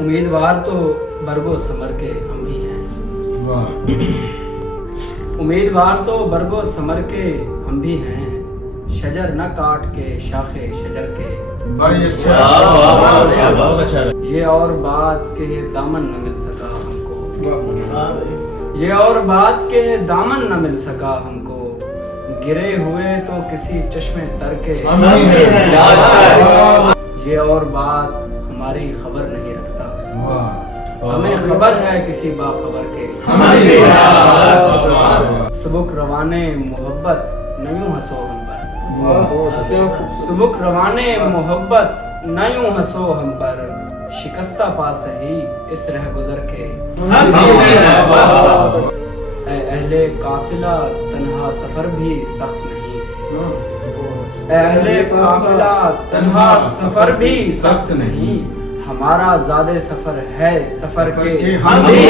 امیدوار تو برگو ثمر کے ہم ہی ہیں، امیدوار تو برگو ثمر کے ہم بھی ہیں، شجر نہ کاٹ کے شاخ شجر کے، یہ اور بات کہ یہ دامن نہ مل سکا ہم کو، یہ اور بات کہ دامن نہ مل سکا ہم کو، گرے ہوئے تو کسی چشمے تر کے، یہ اور بات ہماری خبر نہیں رکھتا، ہمیں خبر ہے کسی باخبر کے، سبک روانے محبت نہ یوں ہنسو ہم پر، سبک روانے محبت نہ یوں ہنسو ہم پر، شکستہ پا سہی اس رہ گزر کے، اے اہل قافلہ تنہا سفر بھی سخت نہیں، اے اہل قافلہ تنہا سفر بھی سخت نہیں، ہمارا زیادہ سفر ہے سفر کے ہم بھی